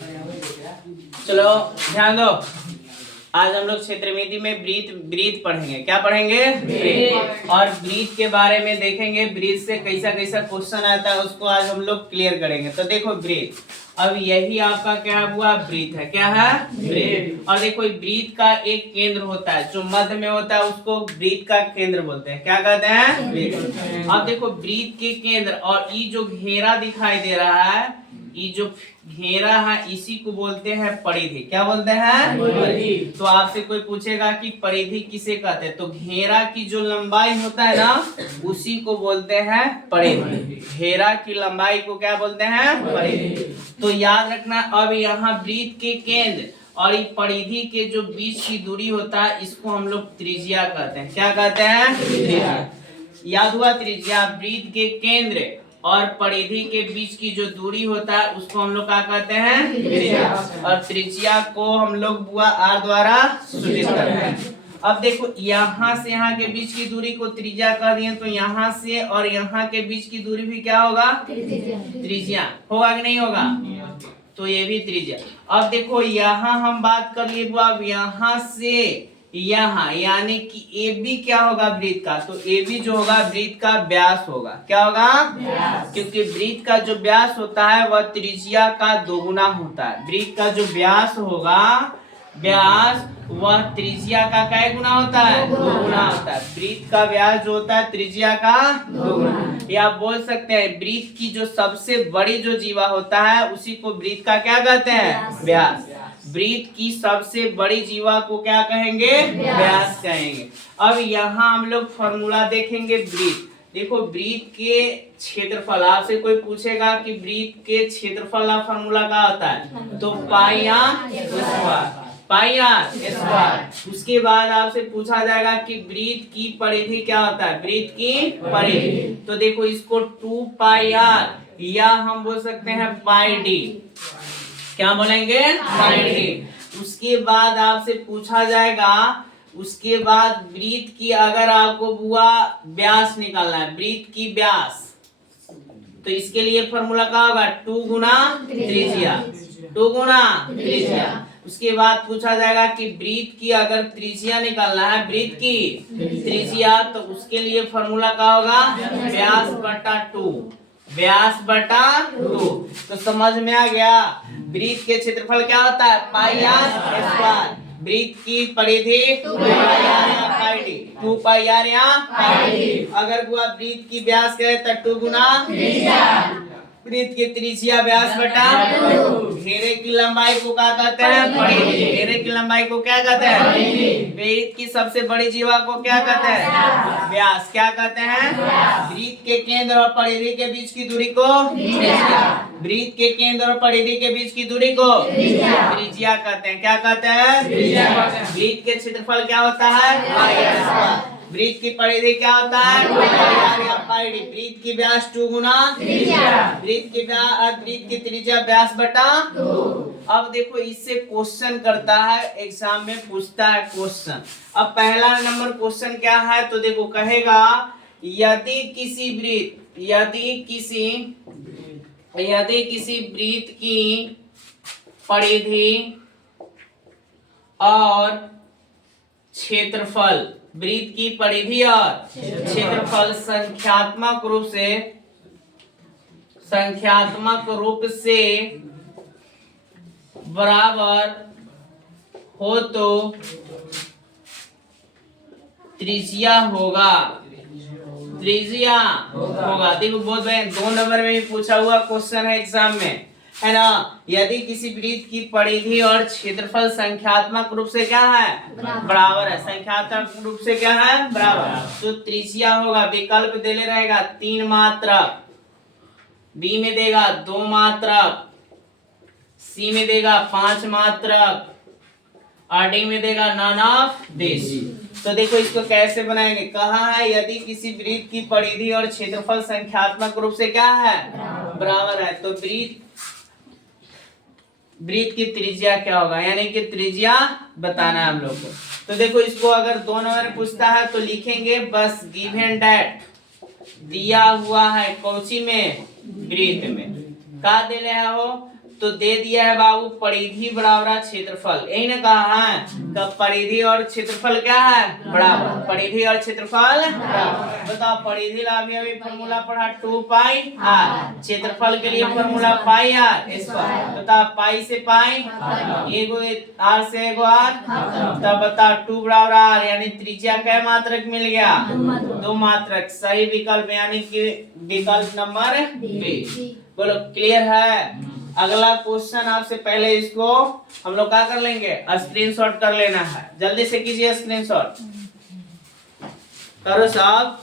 चलो ध्यान दो, आज हम लोग क्षेत्रमिति में ब्रीथ पढ़ेंगे। क्या पढ़ेंगे? ब्रीथ। और ब्रीथ के बारे में देखेंगे, ब्रीथ से कैसा कैसा क्वेश्चन आता है उसको आज हम लोग क्लियर करेंगे। तो देखो ब्रीथ, अब यही आपका क्या हुआ? ब्रीथ है। क्या है? ब्रीथ। और देखो ब्रीथ का एक केंद्र होता है जो मध्य में होता है, उसको ब्रीथ का केंद्र बोलते हैं। क्या कहते हैं? ब्रीथ। अब देखो ब्रीथ के केंद्र और ये जो घेरा दिखाई दे रहा है, ये जो घेरा है इसी को बोलते हैं परिधि। क्या बोलते हैं? परिधि। तो आपसे कोई पूछेगा कि परिधि किसे कहते हैं, तो घेरा की जो लंबाई होता है ना उसी को बोलते हैं परिधि। घेरा की लंबाई को क्या बोलते हैं? परिधि। तो याद रखना, अब यहाँ ब्रीथ के केंद्र और ये परिधि के जो बीच की दूरी होता है इसको हम लोग त्रिज्या कहते हैं। क्या कहते हैं? त्रिज्या। याद हुआ? त्रिज्या। ब्रीथ के केंद्र और परिधि के बीच की जो दूरी होता है उसको हम लोग क्या कहते हैं? त्रिज्या। और त्रिज्या को हम लोग बुआ आर द्वारा सूचित करते हैं। अब देखो यहाँ से यहाँ के बीच की दूरी को त्रिज्या कह दिए, तो यहाँ से और यहाँ के बीच की दूरी भी क्या होगा? त्रिज्या। होगा कि नहीं होगा? तो ये भी त्रिज्या। अब देखो यहाँ हम बात कर लिए बुआ, अब यहाँ से यहाँ यानी कि ए बी क्या होगा ब्रीथ का? तो ए बी जो होगा ब्रीथ का व्यास होगा। क्या होगा? व्यास। क्योंकि ब्रीथ का जो व्यास होता है वह त्रिज्या का दोगुना होता है। ब्रीथ का जो व्यास होगा, व्यास, वह त्रिज्या का क्या गुना होता है? दोगुना होता है। ब्रीथ का व्यास जो होता है त्रिज्या का दोगुना। या आप बोल सकते हैं ब्रीथ की जो सबसे बड़ी जो जीवा होता है उसी को ब्रीथ का क्या कहते हैं? व्यास। ब्रीथ की सबसे बड़ी जीवा को क्या कहेंगे? व्यास कहेंगे। अब यहाँ हम लोग फॉर्मूला देखेंगे ब्रीथ। देखो ब्रीथ के क्षेत्रफल, आपसे कोई पूछेगा कि ब्रीथ के क्षेत्रफल का फॉर्मूला क्या होता है, तो pi r square, pi r square. उसके बाद आपसे पूछा जाएगा कि ब्रीथ की परिधि क्या होता है, ब्रीथ की परिधि। तो देखो इसको 2 पाई आर या हम बोल सकते हैं पाई डी। क्या बोलेंगे? पाई डी। उसके बाद आपसे पूछा जाएगा, उसके बाद ब्रीथ की अगर आपको बुआ व्यास निकालना है, ब्रीथ की व्यास, तो इसके लिए फॉर्मूला क्या होगा? 2 गुना त्रिज्या, 2 गुना त्रिज्या। उसके बाद पूछा जाएगा कि ब्रीथ की अगर त्रिज्या निकालना है, ब्रीथ की त्रिज्या, तो उसके लिए फॉर्मूला क्या होगा? व्यास बटा 2, व्यास बटा 2। तो समझ में आ गया? ब्रीथ के क्षेत्रफल क्या होता है? पाई आर स्क्वायर। ब्रीथ की परिधि 2 पाई आर या पाई डी, 2 पाई आर या पाई डी। अगर वो ब्रीथ की व्यास कहे तो 2 गुना त्रिज्या, ब्रीथ की त्रिज्या व्यास बटा 2। घेरे की लंबाई को क्या कहते हैं? परिधि। घेरे की लंबाई को क्या कहते हैं? ब्रीथ की सबसे बड़ी जीवा को क्या कहते हैं? व्यास। क्या कहते हैं? ब्रीथ के केंद्र और परिधि के बीच की दूरी को त्रिज्या, ब्रीथ के केंद्र और परिधि के बीच की दूरी को त्रिज्या कहते हैं। क्या कहते हैं? त्रिज्या। ब्रीथ के क्षेत्रफल क्या होता है? पाई आर स्क्वायर। ब्रीथ की परिधि क्या होता है? 2 पाई आर या पाई डी। ब्रीथ की व्यास 2 गुना त्रिज्या, ब्रीथ की त्रिज्या व्यास बटा 2। अब देखो इससे क्वेश्चन करता है, एग्जाम में पूछता है क्वेश्चन। अब पहला नंबर क्वेश्चन क्या है, तो देखो कहेगा यदि किसी ब्रीथ की परिधि और क्षेत्रफल, ब्रीथ की परिधि और क्षेत्रफल संख्यात्मक रूप से बराबर हो तो त्रिज्या होगा, त्रिज्या होगा। देखो बहुत 2 नंबर में भी पूछा हुआ क्वेश्चन है एग्जाम में, है ना? यदि किसी ब्रीथ की परिधि और क्षेत्रफल संख्यात्मक रूप से क्या है? बराबर है। संख्यात्मक रूप से क्या है? बराबर। तो त्रिज्या होगा, विकल्प देले रहेगा 3 मात्रक, बी में देगा 2 मात्रक, सी में देगा 5 मात्रक, और डी में देगा नॉन ऑफ दिस। तो देखो इसको कैसे बनाएंगे? कहा है यदि किसी ब्रीथ की परिधि और क्षेत्रफल संख्यात्मक रूप से क्या है? बराबर है। तो ब्रीथ की त्रिज्या क्या होगा, यानी कि त्रिज्या बताना है हम लोग को। तो देखो इसको अगर 2 नंबर में पूछता है तो लिखेंगे बस गिवन दैट, दिया हुआ है कौची में? ब्रीथ में। का दे रहे हो? तो दे दिया है बाबू परिधि बराबर क्षेत्रफल, यही ना कहा है। कब परिधि और क्षेत्रफल क्या है बराबर, परिधि और क्षेत्रफल बराबर। बताओ परिधि ला अभी फॉर्मूला पढ़ा 2 पाई आर, क्षेत्रफल के लिए फॉर्मूला पाई आर स्क्वायर। बताओ पाई से पाई एगो आर से एगो आर, तब बताओ 2 बराबर आर, यानी त्रिज्या क्या मात्रक मिल गया 2 मात्रक। सही विकल्प यानी कि विकल्प नंबर बी। बोलो क्लियर है। अगला क्वेश्चन आपसे पहले इसको हम लोग क्या कर लेंगे, स्क्रीनशॉट कर लेना है। जल्दी से कीजिए स्क्रीनशॉट करो साहब।